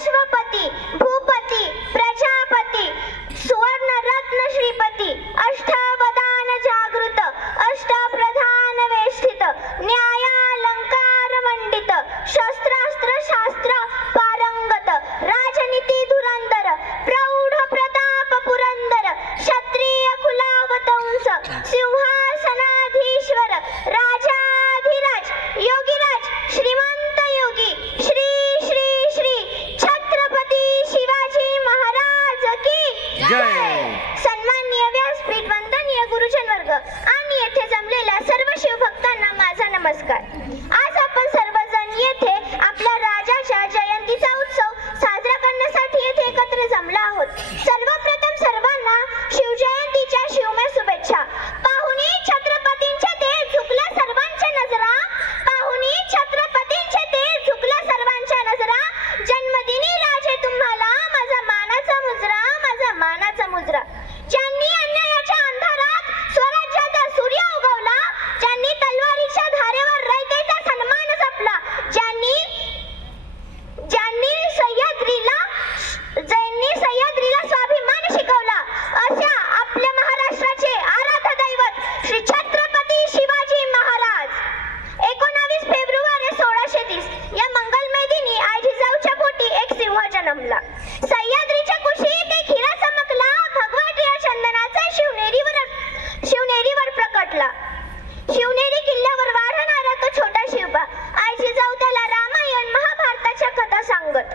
अश्वपती, भूपती, प्रजापती, सुवर्ण रत्न श्रीपती, अष्टावधान जागृत, अष्टप्रधान वेष्टित, न्यायालंकार मंडित, शस्त्रास्त्र शास्त्र पारंगत, राजनीती धुरंदर, प्रौढ प्रताप पुरंदर, क्षत्रिय कुलावतंस, सिंहासनाधीश्वर, राजाधिराज, योगीराज, श्रीमंत योगी, श्री श्री श्री छत्रपती शिवाजी महाराज की जय. सन्माननीय व्यासपीठ, वंदनीय गुरुजन वर्ग आणि येथे जमलेल्या सर्व शिवभक्तांना माझा नमस्कार. आज आपण सर्वजण येथे आपल्या राजाच्या जयंतीचा उत्सव साजरा करण्यासाठी येथे एकत्र जमला आहोत. सर्वप्रथम सर्वांना शिवजयंतीच्या शिवमय शुभेच्छा. पाहुणी छत्रपतींचे तेज झुकल्या सर्वांच्या नजरा, पाहुणी छत्रपतींचे तेज झुकल्या सर्वांच्या नजरा, जन्मदिनी राजे तुम्हाला माझा मानाचा मुजरा, माझा मानाचा मुजरा. ज्यांनी अन्यायाच्या अंधारात स्वराज्याचा सूर्य उगवला, ज्यांनी तलवारीच्या धारेवर रयतेचा सन्मान जपला, ज्यांनी सह्याद्रीला स्वाभिमान शिकवला, अशा आपल्या महाराष्ट्राचे आराध्य दैवत श्री छत्रपती शिवाजी महाराज. 19 फेब्रुवारी 1630 या मंगलमय दिनी आई जिजाऊच्या पोटी एक सिंह जन्मला. सह्याद्रीच्या कुशीत एक हिरा चमकला, भगवट या चंदनाचा शिवनेरीवर प्रकटला. शिवनेरी किल्ल्यावर वाढणारा तो छोटा शिवबा. आई जिजाऊ त्याला रामायण महाभारताच्या कथा सांगत.